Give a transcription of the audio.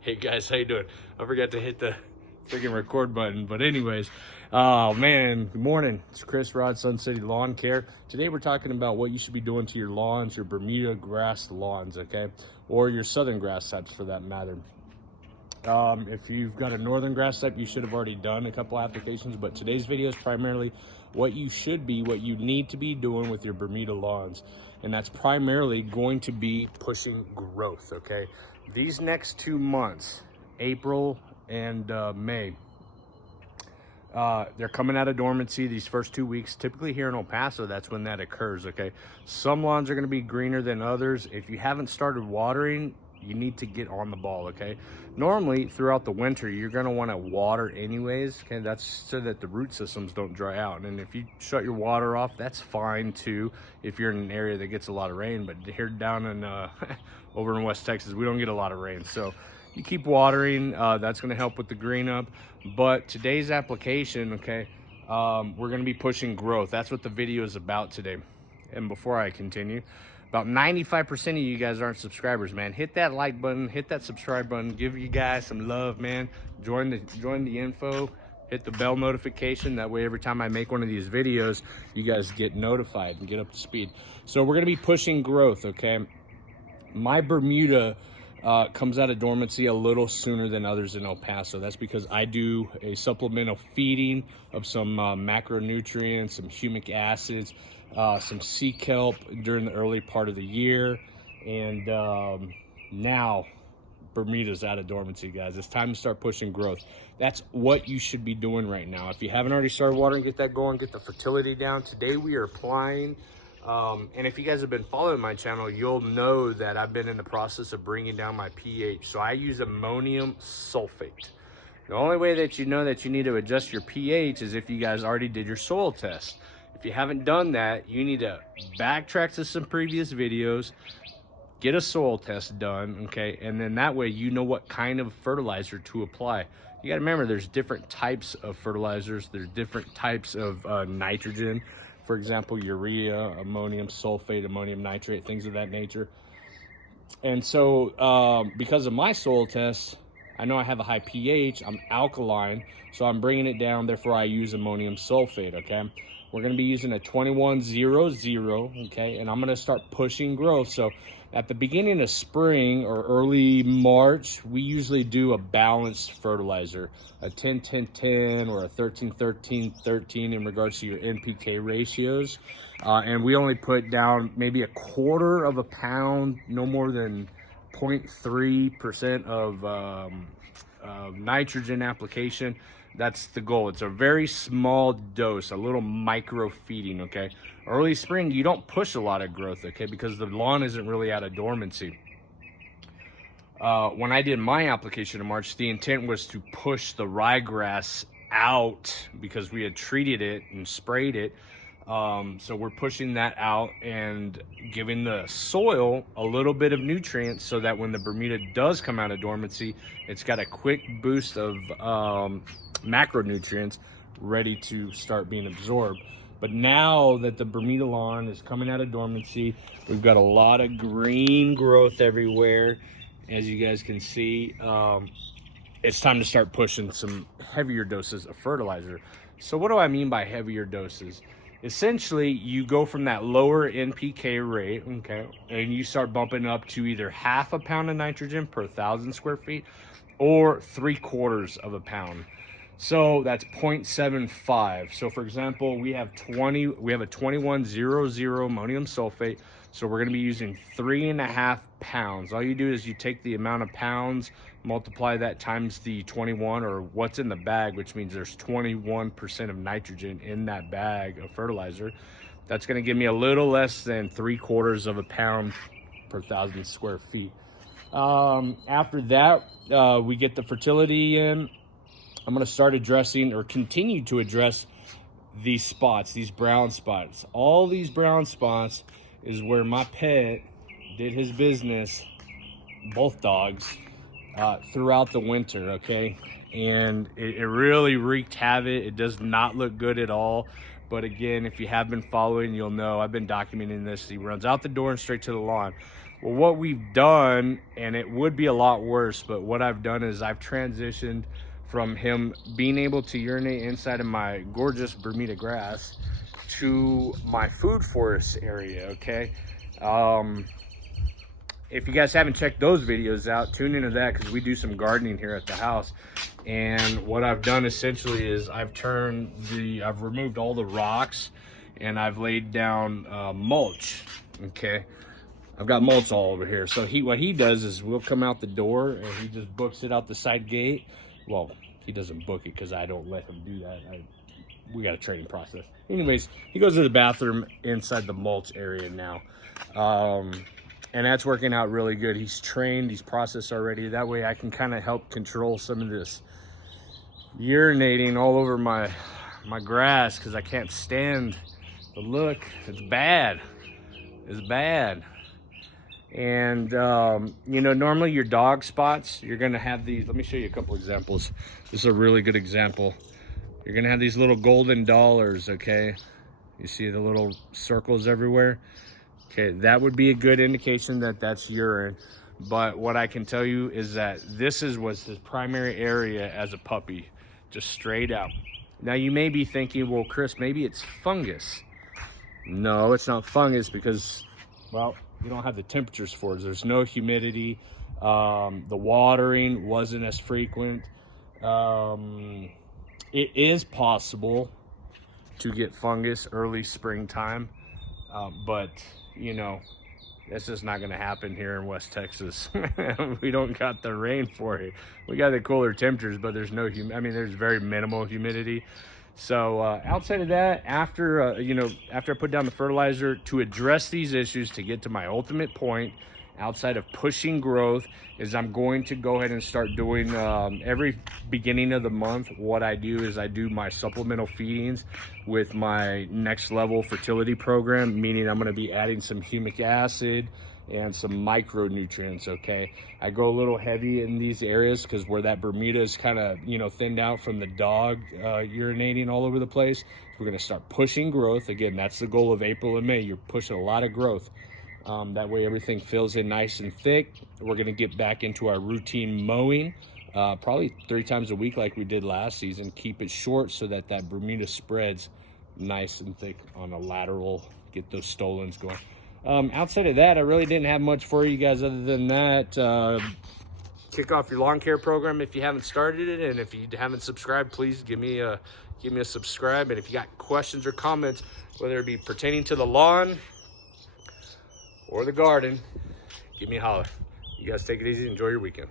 Hey guys, how you doing? I forgot to hit the freaking record button, but anyways, oh man, good morning. It's Chris Rod, Sun City Lawn Care. Today we're talking about what you should be doing to your lawns, your Bermuda grass lawns, okay, or your southern grass types for that matter. If you've got a northern grass type, you should have already done a couple applications, but today's video is primarily what you need to be doing with your Bermuda lawns. And that's primarily going to be pushing growth, okay? These next 2 months, April and May, they're coming out of dormancy these first 2 weeks. Typically here in El Paso, that's when that occurs, okay? Some lawns are gonna be greener than others. If you haven't started watering, you need to get on the ball, okay? Normally throughout the winter, you're gonna wanna water anyways, okay? That's so that the root systems don't dry out. And if you shut your water off, that's fine too, if you're in an area that gets a lot of rain. But here down in, over in West Texas, we don't get a lot of rain. So you keep watering, that's gonna help with the green up. But today's application, okay, we're gonna be pushing growth. That's what the video is about today. And before I continue, about 95% of you guys aren't subscribers, man. Hit that like button, hit that subscribe button, give you guys some love, man. Join the info, hit the bell notification. That way every time I make one of these videos, you guys get notified and get up to speed. So we're gonna be pushing growth, okay? My Bermuda comes out of dormancy a little sooner than others in El Paso. That's because I do a supplemental feeding of some macronutrients, some humic acids, some sea kelp during the early part of the year. And now Bermuda's out of dormancy, guys. It's time to start pushing growth. That's what you should be doing right now. If you haven't already started watering, get that going, get the fertility down. Today we are applying, and if you guys have been following my channel, you'll know that I've been in the process of bringing down my pH. So I use ammonium sulfate. The only way that you know that you need to adjust your pH is if you guys already did your soil test. If you haven't done that, you need to backtrack to some previous videos, get a soil test done, okay? And then that way you know what kind of fertilizer to apply. You gotta remember there's different types of fertilizers, there's different types of nitrogen. For example, urea, ammonium sulfate, ammonium nitrate, things of that nature. And so because of my soil test, I know I have a high pH, I'm alkaline, so I'm bringing it down, therefore I use ammonium sulfate, okay? We're gonna be using a 2100, okay? And I'm gonna start pushing growth. So at the beginning of spring or early March, we usually do a balanced fertilizer, a 10-10-10 or a 13-13-13 in regards to your NPK ratios. And we only put down maybe a quarter of a pound, no more than 0.3% of nitrogen application. That's the goal. It's a very small dose, a little micro feeding, okay? Early spring, you don't push a lot of growth, okay, because the lawn isn't really out of dormancy. When I did my application in March, the intent was to push the ryegrass out because we had treated it and sprayed it. So we're pushing that out and giving the soil a little bit of nutrients so that when the Bermuda does come out of dormancy, it's got a quick boost of macronutrients ready to start being absorbed. But now that the Bermuda lawn is coming out of dormancy, we've got a lot of green growth everywhere, as you guys can see. It's time to start pushing some heavier doses of fertilizer. So what do I mean by heavier doses? Essentially, you go from that lower NPK rate, okay, and you start bumping up to either half a pound of nitrogen per 1,000 square feet or 3/4 of a pound. So that's 0.75. So for example, we have a 2100 ammonium sulfate. So we're gonna be using 3.5 pounds. All you do is you take the amount of pounds, multiply that times the 21 or what's in the bag, which means there's 21% of nitrogen in that bag of fertilizer. That's gonna give me a little less than 3/4 of a pound per 1,000 square feet. After that, we get the fertility in. I'm gonna start addressing or continue to address these spots, these brown spots. All these brown spots is where my pet did his business, both dogs, throughout the winter, okay? And it really wreaked havoc. It does not look good at all. But again, if you have been following, you'll know I've been documenting this. He runs out the door and straight to the lawn. Well, what we've done, and it would be a lot worse, but what I've done is I've transitioned from him being able to urinate inside of my gorgeous Bermuda grass to my food forest area, okay? If you guys haven't checked those videos out, tune into that, because we do some gardening here at the house. And what I've done essentially is I've removed all the rocks, and I've laid down mulch, okay? I've got mulch all over here. So what he does is we'll come out the door and he just books it out the side gate. Well, he doesn't book it because I don't let him do that. We got a training process. Anyways, he goes to the bathroom inside the mulch area now. And that's working out really good. He's trained, he's processed already. That way I can kind of help control some of this urinating all over my grass, because I can't stand the look. It's bad. It's bad. And you know, normally your dog spots, you're gonna have these. Let me show you a couple examples. This is a really good example. You're gonna have these little golden dollars, okay? You see the little circles everywhere? Okay, that would be a good indication that that's urine. But what I can tell you is that was his primary area as a puppy, just straight out. Now you may be thinking, well, Chris, maybe it's fungus. No, it's not fungus, because, well, you don't have the temperatures for it. There's no humidity. The watering wasn't as frequent. It is possible to get fungus early springtime, but you know, that's just not going to happen here in West Texas. We don't got the rain for it. We got the cooler temperatures, but there's no there's very minimal humidity. So outside of that, after after I put down the fertilizer, to address these issues, to get to my ultimate point, outside of pushing growth, is I'm going to go ahead and start doing every beginning of the month. What I do is I do my supplemental feedings with my next level fertility program, meaning I'm going to be adding some humic acid and some micronutrients, okay? I go a little heavy in these areas because where that Bermuda is kind of, thinned out from the dog urinating all over the place. We're going to start pushing growth. Again, that's the goal of April and May. You're pushing a lot of growth. That way everything fills in nice and thick. We're going to get back into our routine mowing, probably 3 times a week like we did last season. Keep it short so that Bermuda spreads nice and thick on a lateral, get those stolons going. Outside of that, I really didn't have much for you guys other than that. Kick off your lawn care program if you haven't started it, and if you haven't subscribed, please give me a subscribe. And if you got questions or comments, whether it be pertaining to the lawn or the garden, give me a holler. You guys take it easy. Enjoy your weekend.